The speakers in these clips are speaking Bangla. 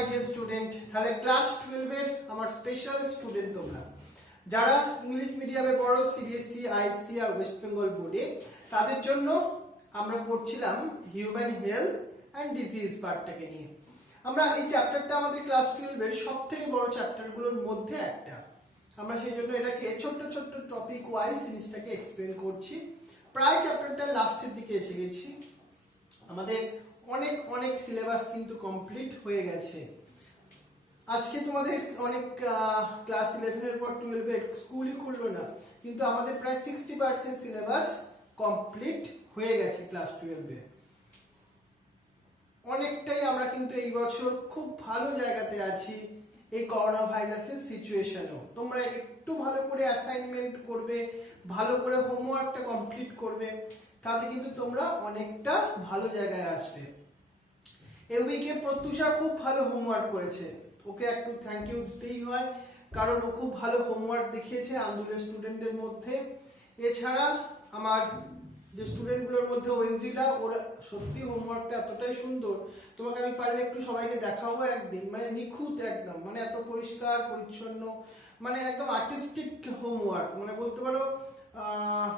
মাই ডিয়ার স্টুডেন্ট, তাহলে ক্লাস 12 এর আমার স্পেশাল স্টুডেন্ট তোমরা যারা ইংলিশ মিডিয়ামে পড়ো, সিবিএসসি, আইসিসি আর ওয়েস্ট বেঙ্গল বোর্ডে, তাদের জন্য আমরা পড়ছিলাম হিউম্যান হেলথ অ্যান্ড ডিজিজ পার্টটাকে নিয়ে। আমরা এই চ্যাপ্টারটা আমাদের ক্লাস 12 এর সবথেকে বড় চ্যাপ্টারগুলোর মধ্যে একটা। আমরা সেই জন্য এটাকে ছোট্ট ছোট্ট টপিক ওয়াইজ জিনিসটাকে এক্সপ্লেন করছি। প্রায় চ্যাপ্টারটার লাস্টের দিকে এসে গেছি। আমাদের অনেক অনেক সিলেবাস কিন্তু কমপ্লিট হয়ে গেছে। আজকে তোমাদের অনেক ক্লাস 11 এর পর 12 এর স্কুলই খুললো না, কিন্তু আমাদের প্রায় 60% সিলেবাস কমপ্লিট হয়ে গেছে ক্লাস 12 এ। অনেকটাই আমরা কিন্তু এই বছর খুব ভালো জায়গাতে আছি এই করোনা ভাইরাসের সিচুয়েশনেও। তোমরা একটু ভালো করে অ্যাসাইনমেন্ট করবে, ভালো করে হোমওয়ার্কটা কমপ্লিট করবে, তাতে কিন্তু তোমরা অনেকটা ভালো জায়গায় আসবে। এই উইকে প্রত্যুষা খুব ভালো হোমওয়ার্ক করেছে, ওকে একটু থ্যাংক ইউ দিতেই হয়, কারণ ও খুব ভালো হোমওয়ার্ক দেখিয়েছে আন্দোলনের স্টুডেন্টদের মধ্যে। এছাড়া আমার যে স্টুডেন্টগুলোর মধ্যে ঐন্দ্রিলা, ওরা সত্যি হোমওয়ার্কটা এতটাই সুন্দর, তোমাকে আমি পারলে একটু সবাইকে দেখাবো একদিন, মানে নিখুঁত একদম, মানে এত পরিষ্কার পরিচ্ছন্ন, মানে একদম আর্টিস্টিক হোমওয়ার্ক, মানে বলতে পারো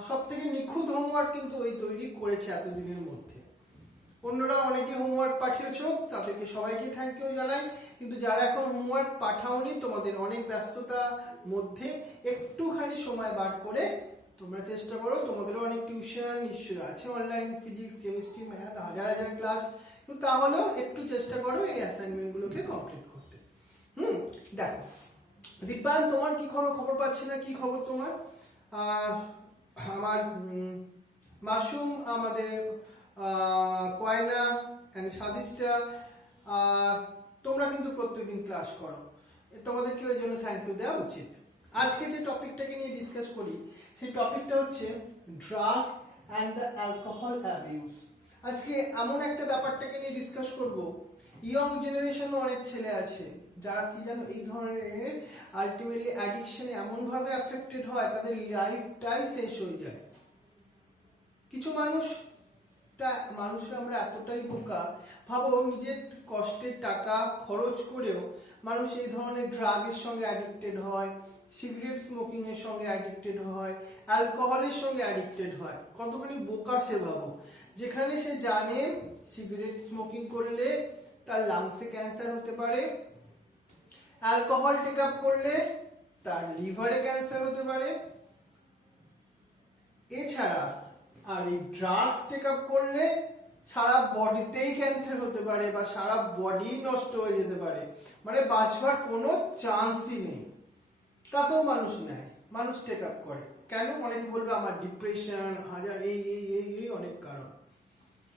সব থেকে নিখুঁত হোমওয়ার্ক কিন্তু ওই তৈরি করেছে এতদিনের মধ্যে। অন্যরা অনেকে হোমওয়ার্ক পাঠিয়েছো, তাদেরকে সবাইকে থ্যাংক ইউ জানাই, কিন্তু যারা এখন হোমওয়ার্ক পাঠাওনি, তোমাদের অনেক ব্যস্ততার মধ্যে একটুখানি সময় বার করে তোমরা চেষ্টা করো। তোমাদেরও অনেক টিউশন নিশ্চয়ই আছে, অনলাইন ফিজিক্স, কেমিস্ট্রি, ম্যাথ, হাজার হাজার ক্লাস, কিন্তু তাহলেও একটু চেষ্টা করো এই অ্যাসাইনমেন্টগুলোকে কমপ্লিট করতে। দেখো দীপায়ন, তোমার কি খবর পাচ্ছি না, কি খবর তোমার? আমার মাসুম, আমাদের কয়না এন্ড সাদিশটা, তোমরা কিন্তু প্রত্যেকদিন ক্লাস করো, তোমাদেরকে ওই জন্য থ্যাংক ইউ দেওয়া উচিত। আজকে যে টপিকটাকে নিয়ে ডিসকাস করি, সেই টপিকটা হচ্ছে drug and the alcohol abuse. আজকে এমন একটা ব্যাপারটাকে নিয়ে ডিসকাস করব, ইয়ং জেনারেশনে অনেক ছেলে আছে যারা কি জানো এই ধরনের আলটিমেটলি অ্যাডিকশনে এমনভাবে অ্যাফেক্টেড হয়, তাদের লাইফটাই শেষ হয়ে যায়। কিছু মানুষরা আমরা এতটাই বোকা, ভাবো নিজের কষ্টের টাকা খরচ করেও মানুষ এই ধরনের ড্রাগের সঙ্গে অ্যাডিক্টেড হয়, সিগারেট স্মোকিং এর সঙ্গে অ্যাডিক্টেড হয়, অ্যালকোহলের সঙ্গে অ্যাডিক্টেড হয়। কতখানি বোকা সে ভাবো, যেখানে সে জানে সিগারেট স্মোকিং করলে তার লাংসে ক্যান্সার হতে পারে, অ্যালকোহল টেক আপ করলে তার লিভারে ক্যান্সার হতে পারে, এছাড়া আর এই ড্রাগস টেক আপ করলে সারা বডিতেই ক্যান্সার হতে পারে বা সারা বডি নষ্ট হয়ে যেতে পারে, মানে বাঁচবার কোনো চান্সই নেই। তাতেও মানুষ নেয়, মানুষ টেক আপ করে। কেন? অনেকে বলবে আমার ডিপ্রেশন, হাজার এই অনেক কারণ।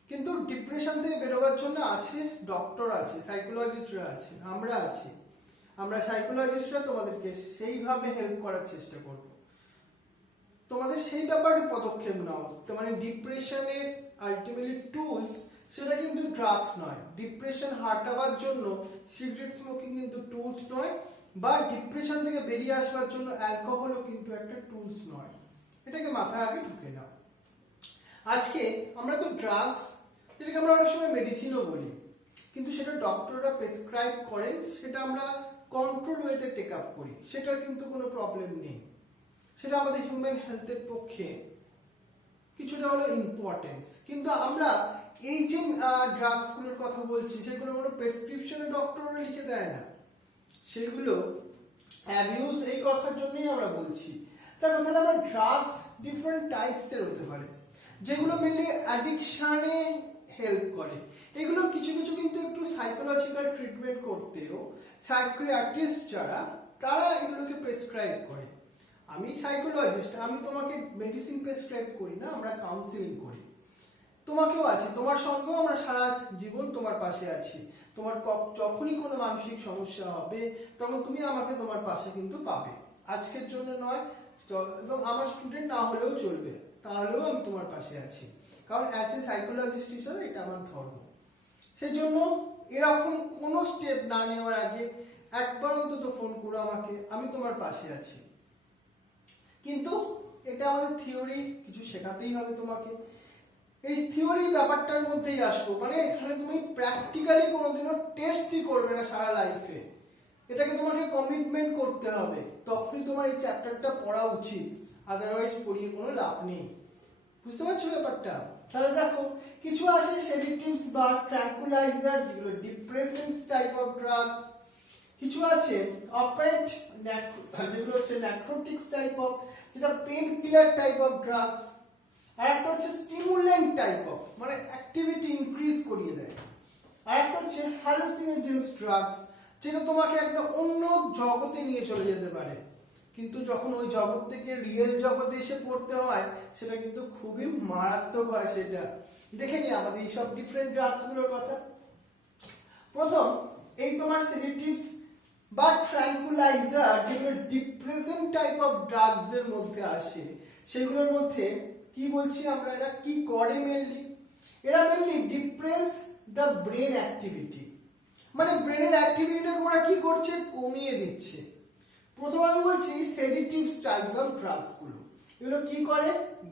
কিন্তু ডিপ্রেশন থেকে বেরোবার জন্য আছে ডক্টর, আছে সাইকোলজিস্টরা আছে, আমরা আছি। আমরা সাইকোলজিস্টরা তোমাদেরকে সেইভাবে হেল্প করার চেষ্টা করব। তোমাদের সেই ব্যাপারে পদক্ষেপ নাও। মানে ডিপ্রেশনের আলটিমেটলি টুলস সেটা কিন্তু ড্রাগস নয়। ডিপ্রেশন হাঁটাবার জন্য সিগারেট স্মোকিং কিন্তু টুলস নয়, বা ডিপ্রেশন থেকে বেরিয়ে আসবার জন্য অ্যালকোহলও কিন্তু একটা টুলস নয়। এটাকে মাথায় আগে ঢুকে নাও। আজকে আমরা তো ড্রাগস, যেটাকে আমরা অনেক সময় মেডিসিনও বলি, কিন্তু সেটা ডক্টররা প্রেসক্রাইব করেন, সেটা আমরা কন্ট্রোল ওয়েতে টেক আপ করি, সেটার কিন্তু কোনো প্রবলেম নেই। সেটা আমাদের হিউম্যান হেলথের পক্ষে কিছুটা হলো ইম্পর্টেন্স। কিন্তু আমরা এই যে ড্রাগসগুলোর কথা বলছি, সেগুলো কোনো প্রেসক্রিপশনে ডক্টররা লিখে দেয় না, সেগুলো অ্যাবিউজ এই কথার জন্যই আমরা বলছি। তার কথা আমরা ড্রাগস ডিফারেন্ট টাইপসের হতে পারে, যেগুলো মেনলি অ্যাডিকশনে হেল্প করে। এগুলো কিছু কিছু কিন্তু একটু সাইকোলজিক্যাল ট্রিটমেন্ট করতেও সাইকিয়াট্রিস্ট যারা, তারা এগুলোকে প্রেসক্রাইব করে। আমি সাইকোলজিস্ট, আমি তোমাকে মেডিসিন প্রেসক্রাইব করি না, আমরা কাউন্সিলিং করি। তোমাকেও আছে, তোমার সঙ্গেও আমরা সারা জীবন তোমার পাশে আছি। তোমার যখনই কোনো মানসিক সমস্যা হবে, তখন তুমি আমাকে তোমার পাশে কিন্তু পাবে, আজকের জন্য নয়, এবং আমার স্টুডেন্ট না হলেও চলবে, তাহলেও আমি তোমার পাশে আছি, কারণ অ্যাজ এ সাইকোলজিস্ট হিসেবে এটা আমার ধর্ম। সেই জন্য এরকম কোনো স্টেপ না নেওয়ার আগে একবার অন্তত ফোন করো আমাকে, আমি তোমার পাশে আছি। কিন্তু এটা আমাদের থিওরি, কিছু শেখাতেই হবে তোমাকে। এই থিওরি ব্যাপারটার মধ্যেই আসবো, মানে এখানে তুমি প্র্যাকটিক্যালি কোনোদিনও টেস্টই করবে না সারা লাইফে, এটাকে তোমাকে কমিটমেন্ট করতে হবে, তখনই তোমার এই চ্যাপ্টারটা পড়া উচিত, আদারওয়াইজ পড়িয়ে কোনো লাভ নেই। বুঝতে পারছো ব্যাপারটা? তাহলে দেখো কিছু আছে সেডেটিভস বা ট্র্যাঙ্কুলাইজার, যেগুলো ডিপ্রেসেন্টস টাইপ অফ ড্রাগস, কিছু আছে অপিয়েট যেগুলো হচ্ছে ন্যাক্রোটিক্স টাইপ অফ, যেটা pain killer type of drugs, আর একটা হচ্ছে স্টিমুলেন্ট টাইপ অফ, মানে অ্যাক্টিভিটি ইনক্রিজ করিয়ে দেয়, আর একটা হচ্ছে হ্যালুসিনোজেন্স ড্রাগস, যেটা তোমাকে একটা অন্য জগতে নিয়ে চলে যেতে পারে, কিন্তু যখন ওই জগৎ থেকে রিয়েল জগতে এসে পড়তে হয় সেটা কিন্তু খুবই মারাত্মক হয়। সেটা দেখে নিই আমাদের এইসব ডিফারেন্ট ড্রাগস গুলোর কথা। প্রথম এই তোমার সেডেটিভস বা ট্র্যাঙ্কুলাইজার, যেগুলো ডিপ্রেসেন্ট টাইপ অফ ড্রাগস এর মধ্যে আসে, সেগুলোর মধ্যে কি বলছি আমরা, এরা কি করে মেইনলি, এরা mainly depress the brain activity, মানে ব্রেনের অ্যাক্টিভিটিটা ওরা কি করছে, কমিয়ে দিচ্ছে। প্রথম আমি বলছি সেডেটিভস টাইপস অফ ড্রাগস গুলো, এগুলো কি করে,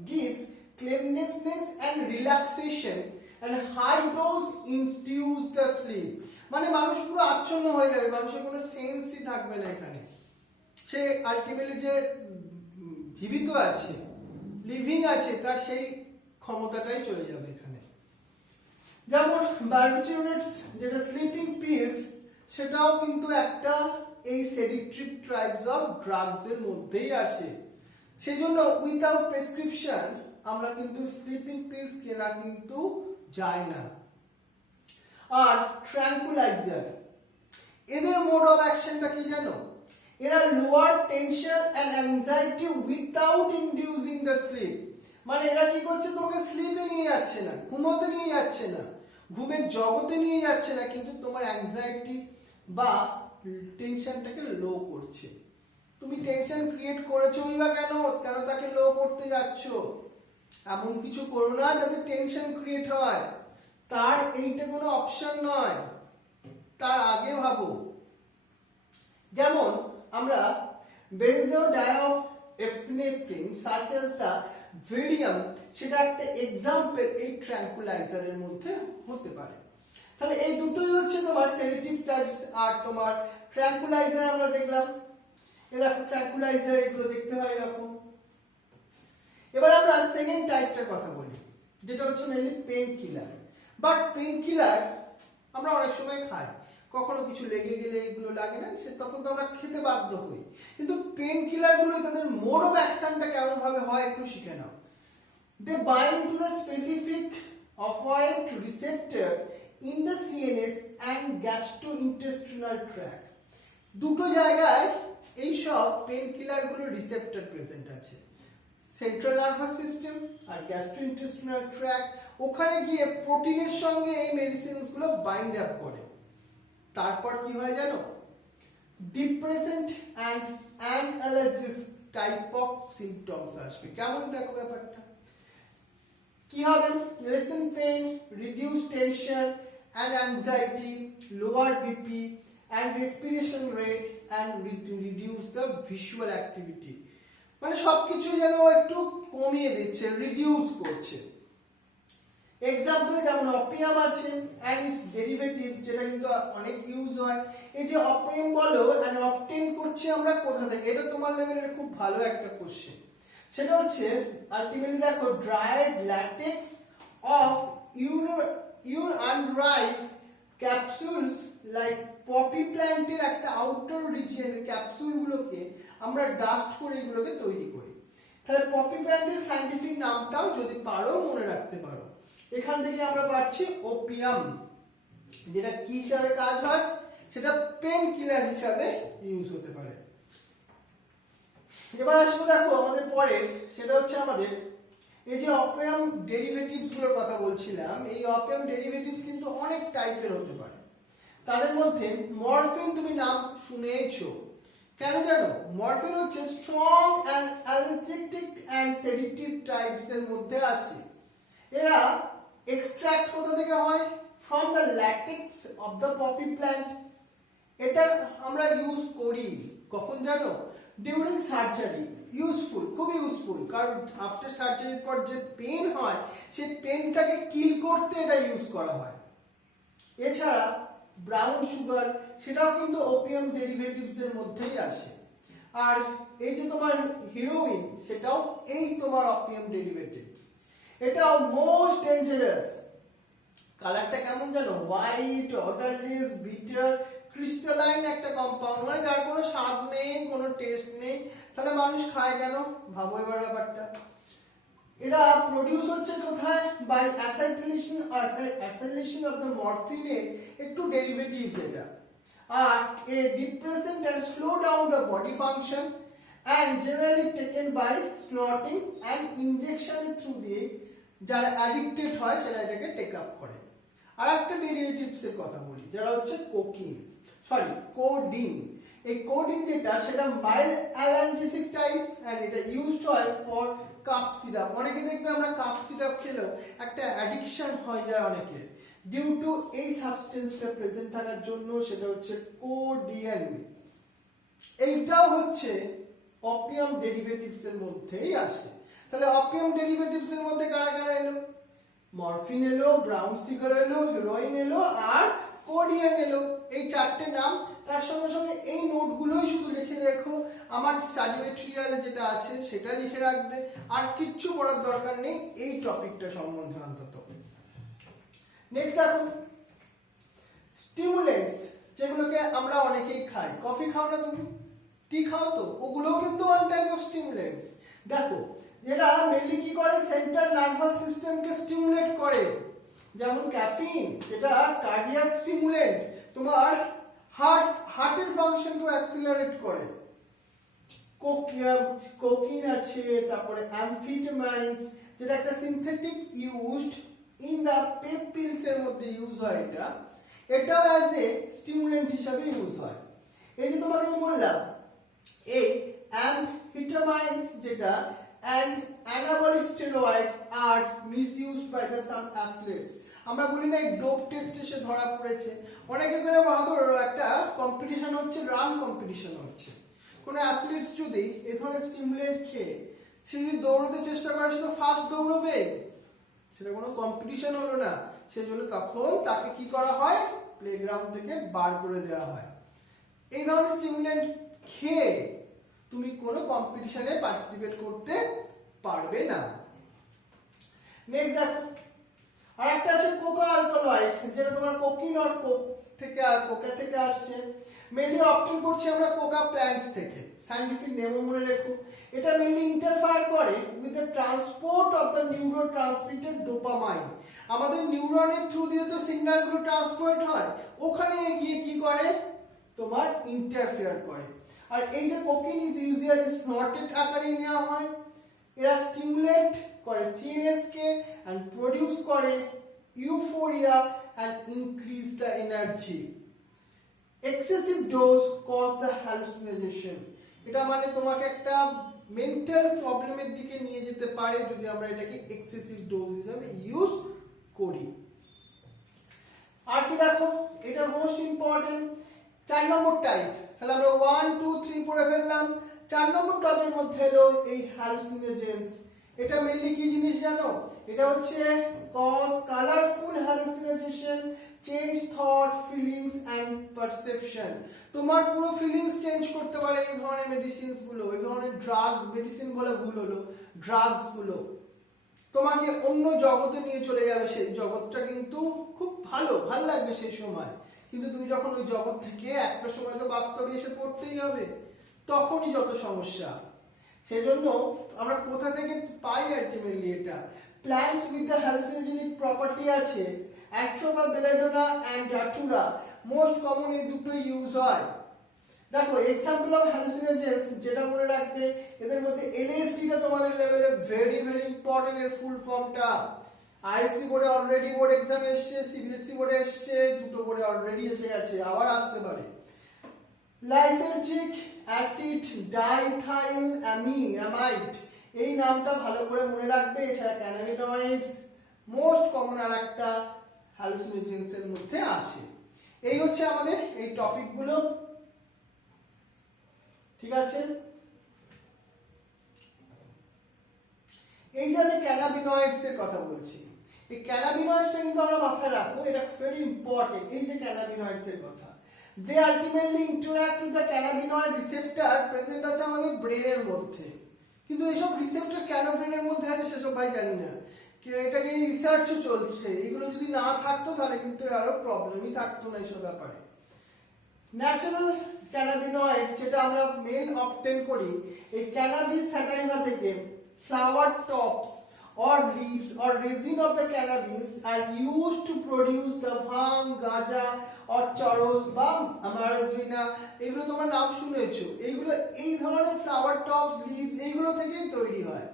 give calmness and relaxation and high dose induce the sleep, মানে মানুষ পুরো আচ্ছন্ন হয়ে যাবে, মানুষের কোনো সেন্সই থাকবে না এখানে, সে আলটিমেটলি যে জীবিত আছে, লিভিং আছে, তার সেই ক্ষমতাটাই চলে যাবে এখানে। যেমন বার্বিচুরেটস, যেটা স্লিপিং পিলস, সেটাও কিন্তু একটা এই সেডেটিভ টাইপস অফ ড্রাগস এর মধ্যেই আসে। সেজন্য উইদাউট প্রেসক্রিপশন আমরা কিন্তু স্লিপিং পিলস কেনা কিন্তু যায় না। আর ট্র্যাঙ্কুলাইজার, এদের মোড অফ অ্যাকশনটা কি জানো, এরা lower tension and anxiety without inducing the sleep, মানে এরা কি করছে, তোমাকে স্লিপে নিয়ে যাচ্ছে না, ঘুমোতে নিয়ে যাচ্ছে না, ঘুমের জগতে নিয়ে যাচ্ছে না, কিন্তু তোমার অ্যাংজাইটি বা টেনশনটাকে লো করছে। তুমি টেনশন ক্রিয়েট করেছোই বা কেন, কেন তাকে লো করতে যাচ্ছ? এমন কিছু করো না যাতে টেনশন ক্রিয়েট হয়, তার এইটা কোনো অপশন নয়, তার আগে ভাবো। যেমন আমরা বেনজোডায়োএফনেফ্রিন সাচ অ্যাজ দ্য ভিডিয়াম, সেটা একটা এক্সাম্পল এই ট্র্যাঙ্কুলাইজারের মধ্যে হতে পারে। তাহলে এই দুটোই হচ্ছে তোমার সেডেটিভ টাইপস আর তোমার ট্র্যাঙ্কুলাইজার আমরা দেখলাম। এরকম ট্র্যাঙ্কুলাইজার এগুলো দেখতে হয় এরকম। এবার আমরা সেকেন্ড টাইপটার কথা বলি, যেটা হচ্ছে mainly pain killer. But pain killer আমরা অনেক সময় খাই, কখনো কিছু লেগে গেলে এগুলো লাগে না, সে তখন তো আমরা খেতে বাধ্য হই, কিন্তু পেন কিলার গুলো তাদের মোড অফ অ্যাকশনটা কেমন ভাবে হয় একটু শিখে নাও। They bind to the specific opioid receptor in the CNS and gastrointestinal tract. দুটো জায়গায় এই সব পেন কিলার গুলো রিসেপ্টর প্রেজেন্ট আছে, সেন্ট্রাল নার্ভাস সিস্টেম আর গ্যাস্ট্রোইন্টেস্টিনাল ট্র্যাক্ট। ওখানে গিয়ে প্রোটিনের সঙ্গে এই মেডিসিনস গুলো বাইন্ড আপ করে, তারপর কি হয় জানো, depressant and analgesic type of symptoms আসবে। কেমন দেখো ব্যাপারটা কি হবে, lessen pain, reduce tension and anxiety, lower BP and respiration rate and reduce the visual activity, মানে সবকিছু যেন একটু কমিয়ে দিচ্ছে, রিডিউস করছে। এক্সাম্পল যেমন অপিয়াম আছে এন্ড ইটস ডেরিভেটিভস, যেটা কিন্তু অনেক ইউজ হয়। এই যে অপিয়াম বলো এন্ড অবটেন করছি আমরা কোথা থেকে, এটা তোমার লেভেলের খুব ভালো একটা কোশ্চেন। সেটা হচ্ছে আলটিমেটলি দেখো dried latex of unripe capsules like poppy প্ল্যান্টের একটা আউটার রিজিয়নের ক্যাপসুলগুলোকে আমরা ডাস্ট করে এগুলোকে তৈরি করি। তাহলে পপি প্ল্যান্টের সায়েন্টিফিক নামটাও যদি পারো মনে রাখতে পারো। এখান থেকে আমরা পাচ্ছি ওপিয়াম, যেটা কি হিসাবে কাজ হয়, সেটা পেন কিলার হিসাবে ইউজ হতে পারে। এবার আসবো দেখো আমাদের পরে, সেটা হচ্ছে আমাদের এই যে অপিয়াম ডেরিভেটিভস গুলোর কথা বলছিলাম। এই অপিয়াম ডেরিভেটিভস কিন্তু অনেক টাইপের হতে পারে। তাদের মধ্যে মরফিন তুমি নাম শুনেছো, কেন জানো? মরফিন হচ্ছে strong and analgesic and sedative types এর মধ্যে আসে। এরা এক্সট্রাক্ট কোথা থেকে হয়, from the latex of the poppy plant. এটা আমরা ইউজ করি কখন জানো, ডিউরিং সার্জারি। ইউজফুল, খুবই ইউজফুল, কারণ আফটার সার্জারির পর যে পেন হয় সেই পেনটাকে কিল করতে এটা ইউজ করা হয়। এছাড়া ব্রাউন সুগার সেটাও কিন্তু ওপিয়াম ডেরিভেটিভস এর মধ্যেই আসে। আর এই যে তোমার হিরোইন সেটাও এই তোমার ওপিয়াম ডেরিভেটিভস। এটাও মোস্ট ডেঞ্জারাস। কালারটা কেমন জানো? হোয়াইট, অর্ডারলেস, বিটার, ক্রিস্টালাইন একটা কম্পাউন্ড, মানে যার কোনো স্বাদ নেই, কোনো টেস্ট নেই। তাহলে মানুষ খায় কেন? ভাবো এবার ব্যাপারটা। এটা প্রডিউস হচ্ছে কোথায়? বাই অ্যাসাইলেশন অফ দ্য মরফিনের একটু ডেরিভেটিভস এটা। আর a depressant and slow down the body function and generally taken by snorting and injection through দিয়ে যারা অ্যাডিক্টেড হয় সেটা এটাকে টেক আপ করে। আর একটা ডেরিভেটিভস এর কথা বলি, যারা হচ্ছে কোডিন। এই কোডিন যেটা সেটা মাইল্ড অ্যানালজেসিক টাইপ এন্ড এটা ইউজড হয় ফর কাপ সিরাপ। অনেকে দেখবে আমরা কাপ সিরাপ খেলেও একটা অ্যাডিকশন হয়ে যায় অনেকে, ডিউ টু এই সাবস্টেন্সটা প্রেজেন্ট থাকার জন্য। সেটা হচ্ছে কোডিন। এইটাও হচ্ছে অপিয়াম ডেরিভেটিভস এর মধ্যেই আসে। তাহলে অপিয়াম ডেরিভেটিভস এর মধ্যে কারা কারা এলো? মরফিন এলো, ব্রাউন সুগার এলো, হেরোইন এলো, আর কোডিয়ান এলো। এই চারটে নাম। তার সঙ্গে সঙ্গে এই নোটগুলোই শুধু লিখে রেখো, আমার স্টাডি মেটেরিয়ালে যেটা আছে সেটা লিখে রাখবে, আর কিচ্ছু পড়ার দরকার নেই এই টপিকটা সম্বন্ধে অন্তত। নেক্সট দেখো, স্টিমুলেন্টস, যেগুলোকে আমরা অনেকেই খাই। কফি খাও না তুমি? টি খাও তো? ওগুলোও কিন্তু ওয়ান টাইপ অফ স্টিমুলেন্টস। দেখো, যেটা মেনলি কি করে? সেন্ট্রাল নার্ভাস সিস্টেমকে স্টিমুলেট করে। যেমন ক্যাফিন, যেটা কার্ডিয়াক স্টিমুলেন্ট, তোমার হার্টের ফাংশনকে অ্যাক্সিলারেট করে। কোকিন আছে, তারপরে অ্যামফেটামাইনস, যেটা একটা synthetic used in the pep pills এর মধ্যে ইউজ হয়। এটাও অ্যাজ এ স্টিমুলেন্ট হিসাবে ইউজ হয়। এই যে তোমাকে আমি বললাম, এই অ্যামফেটামাইনস যেটা and anabolic steroid are misused by the some athletes. আমরা বলি না ডোপ টেস্টে সে ধরা পড়েছে। অনেকে করে ধরো একটা কম্পিটিশন হচ্ছে, রান কম্পিটিশন হচ্ছে, কোন অ্যাথলিটস যদি এই ধরনের স্টিমুলেন্ট খেয়ে সে যদি দৌড়তে চেষ্টা করে, সে তো ফাস্ট দৌড়বে, সেটা কোনো কম্পিটিশন হলো না। সেজন্য তখন তাকে কি করা হয়? প্লেগ্রাউন্ড থেকে বার করে দেওয়া হয়। এই ধরনের স্টিমুলেন্ট খেয়ে তুমি কোনো কম্পিটিশনে পার্টিসিপেট করতে পারবে না। নেক্সট দেখো, আরেকটা আছে কোকা অ্যালকালয়েডস, যেটা তোমার কোকিন আর কোকা থেকে আসছে। মেইনলি অবটেন করছি আমরা কোকা প্ল্যান্টস থেকে। সায়েন্টিফিক নেমও মনে রেখো। এটা মেইনলি ইন্টারফায়ার করে with the transport of the neurotransmitter dopamine. আমাদের নিউরনের থ্রু দিয়ে তো সিগন্যালগুলো ট্রান্সপোর্ট হয়, ওখানে গিয়ে কি করে? তোমার ইন্টারফেয়ার করে। আর এই যে কোকিন ইজ ইউজুয়ালি স্নর্টেড আকারে নেওয়া হয়। এরা স্টিমুলেট করে সিএনএস কে এন্ড প্রোডিউস করে euphoria and increase the energy. Excessive dose cause the hallucination. এটা মানে তোমাকে একটা মেন্টাল প্রবলেমের দিকে নিয়ে যেতে পারে যদি আমরা এটাকে এক্সেসিভ ডোজ হিসেবে ইউজ করি। আর কি দেখো, এটা মোস্ট ইম্পর্টেন্ট 4 নম্বর টাইপ। তাহলে আমরা 1 2 3 পড়ে ফেললাম। 4 নম্বর টপিকের মধ্যে হলো এই হ্যালুসিনোজেন্স। এটা মেইনলি কি জিনিস জানো? এটা হচ্ছে cause colourful hallucination, change thought, feelings and perception. তোমার পুরো ফিলিংস চেঞ্জ করতে পারে এই ধরনের মেডিসিনস গুলো, এই ধরনের ড্রাগ, মেডিসিন বলে ভুল হলো, ড্রাগস গুলো তোমাকে অন্য জগতে নিয়ে চলে যাবে। সেই জগৎটা কিন্তু খুব ভালো লাগবে সেই সময়, কিন্তু তুমি যখন ওই জগৎ থেকে একটা সময় তো বাস্তবে এসে পড়তেই হবে, তখনই যত সমস্যা। সেজন্য আমরা কোথা থেকে পাই আলটিমেটলি? এটা plants with the hallucinogenic property আছে, অ্যাট্রোমা, বেলাডোনা এন্ড ডাটুরা। মোস্ট কমন এই দুটো ইউজ হয়। দেখো এক্সাম্পল অফ হ্যালুসিনোজেন্স যেটা মনে রাখবে, এদের মধ্যে এলএসডি টা তোমাদের লেভেলে ভেরি ইম্পর্টেন্ট। এর ফুল ফর্মটা আইএসসি বোর্ডে অলরেডি বোর্ড এক্সাম এসেছে, সিবিএসসি বোর্ডে এসেছে, দুটো বোর্ডে অলরেডি এসে গেছে, আবার আসতে পারে। লাইসেরজিক অ্যাসিড ডাইথাইলঅ্যামাইড, এই নামটা ভালো করে মনে রাখবে। এছাড়া ক্যানাবিনয়েডস মোস্ট কমন আর একটা হ্যালুসিনোজেন্স এর মধ্যে আসে। এই হচ্ছে আমাদের এই টপিকগুলো, ঠিক আছে। এই যে আমি ক্যানাবিনয়েডস এর কথা বলছি, এই ক্যানাবিনয়েডসটা কিন্তু আমরা মাথায় রাখবো, এটা ভেরি ইম্পর্টেন্ট। এই যে ক্যানাবিনয়েডস এর কথা, they ultimately interact with the cannabinoid receptor present আছে আমাদের ব্রেনের মধ্যে। কিন্তু এইসব রিসেপ্টর কেন ব্রেনের মধ্যে আছে সেসব ভাই জানি না, এটাকে রিসার্চও চলছে। এগুলো যদি না থাকতো তাহলে কিন্তু আরো প্রবলেমই থাকতো না এইসব ব্যাপারে। ন্যাচারাল ক্যানাবিনয়েডস যেটা আমরা মেন অবটেন করি এই ক্যানাবিস স্যাটাইভা থেকে, flower tops or leaves or resin of the cannabis are used to produce the bhang, gaja or charos বা marijuana। এগুলো তোমরা নাম শুনেছো, এইগুলো এই ধরনের ফ্লাওয়ার টপস, লিভস এইগুলো থেকেই তৈরি হয়।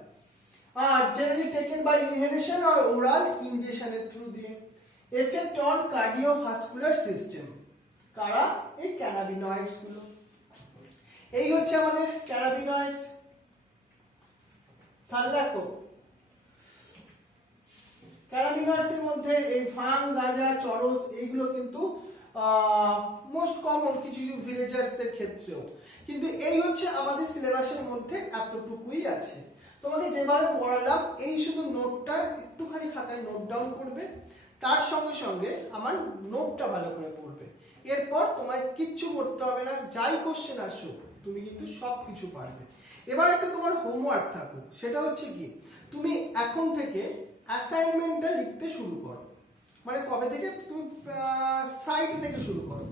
আর generally taken by inhalation or oral ingestion এর থ্রু দিয়ে। effect on cardiovascular system কারা? এই ক্যানাবিনয়েডস গুলো। এই হচ্ছে আমাদের ক্যানাবিনয়েডস। তাহলে দেখো ক্যানাবিনয়েডস এর মধ্যে এই ভাং, গাঁজা, চরস এইগুলো কিন্তু মোস্ট কমন কিছু ভিলেজার্স এর ক্ষেত্রেও। কিন্তু এই হচ্ছে আমাদের সিলেবাসের মধ্যে এতটুকুই আছে। তোমাকে যেভাবে পড়ালাম এই শুধু নোটটা একটুখানি খাতায় নোট ডাউন করবে, তার সঙ্গে সঙ্গে আমার নোটটা ভালো করে পড়বে। এরপর তোমায় কিচ্ছু করতে হবে না, যাই কোশ্চেন আসুক তুমি কিন্তু সবকিছু পারবে। এবার একটা তোমার হোমওয়ার্ক থাকুক, সেটা হচ্ছে কি, তুমি এখন থেকে অ্যাসাইনমেন্টটা লিখতে শুরু করো। মানে কবে থেকে? তুমি ফ্রাইডে থেকে শুরু করো।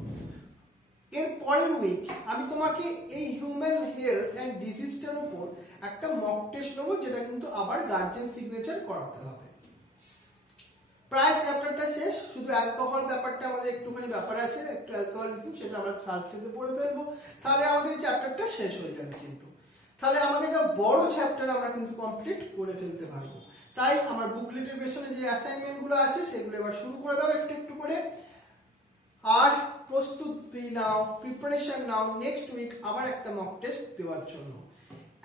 এর পরের উইক আমি তোমাকে এই হিউম্যান হেলথ অ্যান্ড ডিজিজটার উপর একটা মক টেস্ট নেবো, যেটা কিন্তু আবার গার্জেন সিগনেচার করাতে হবে। প্রায় চ্যাপ্টারটা শেষ, শুধু অ্যালকোহল ব্যাপারটা আমাদের একটুখানি ব্যাপার আছে, একটু অ্যালকোহলিজম, সেটা আমরা থার্সডেতে পড়ে ফেলবো, তাহলে আমাদের এই চ্যাপ্টারটা শেষ হয়ে যাবে। কিন্তু তাহলে আমাদের একটা বড় চ্যাপ্টার আমরা কিন্তু কমপ্লিট করে ফেলতে পারবো। তাই আমার বুকলেটের পেছনে যে অ্যাসাইনমেন্টগুলো আছে সেগুলো এবার শুরু করে দাও একটু একটু করে। আর প্রস্তুতি নাও, প্রিপারেশন নাও নেক্সট উইক আবার একটা মক টেস্ট দেওয়ার জন্য।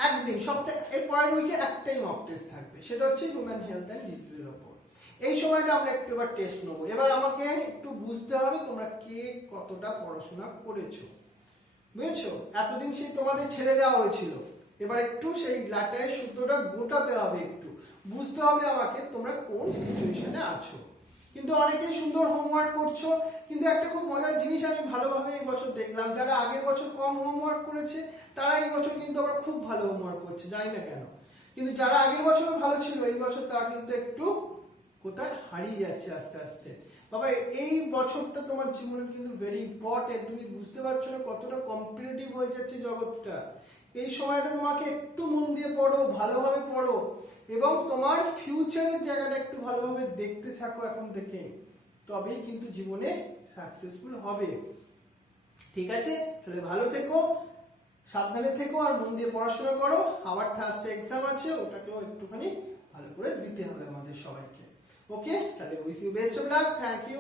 একদিন সপ্তাহে এর পরের উইকে একটাই মক টেস্ট থাকবে, সেটা হচ্ছে হিউম্যান হেলথ অ্যান্ড ডিজিজের উপর। এই সময়টা আমরা একটু এবার টেস্ট নেবো। এবার আমাকে একটু বুঝতে হবে তোমরা কে কতটা পড়াশোনা করেছো, বুঝেছো? এতদিন সেই তোমাদের ছেড়ে দেওয়া হয়েছিল, এবার একটু সেই লাটায় সূত্রটা গোটাতে হবে, একটু বুঝতে হবে আমাকে তোমরা কোন সিচুয়েশনে আছো। কিন্তু অনেকেই সুন্দর হোমওয়ার্ক করছো, কিন্তু একটা খুব মজার জিনিস আমি ভালোভাবে এই বছর দেখলাম, যারা আগের বছর কম হোমওয়ার্ক করেছে তারা এই বছর কিন্তু আবার খুব ভালো হোমওয়ার্ক করছে, জানি না কেন। কিন্তু যারা আগের বছর ভালো ছিল এই বছর তারা কিন্তু একটু কোথায় হারিয়ে যাচ্ছে আস্তে আস্তে। বাবা এই বছরটা তোমার জীবনের কিন্তু ভেরি ইম্পর্টেন্ট, তুমি বুঝতে পারছো না কতটা কম্পিটিটিভ হয়ে যাচ্ছে জগৎটা। এই সময়টা তোমাকে একটু মন দিয়ে পড়ো, ভালোভাবে পড়ো, এবং তোমার ফিউচারের জায়গাটা একটু ভালোভাবে দেখতে থাকো এখন থেকে, তবেই কিন্তু জীবনে সাকসেসফুল হবে। ঠিক আছে? তাহলে ভালো থেকো, সাবধানে থেকো, আর মন দিয়ে পড়াশোনা করো। আবার থার্সডে এক্সাম আছে, ওটাকেও একটুখানি ভালো করে দিতে হবে আমাদের সবাইকে। ওকে, তাহলে wish you best of luck. Thank you.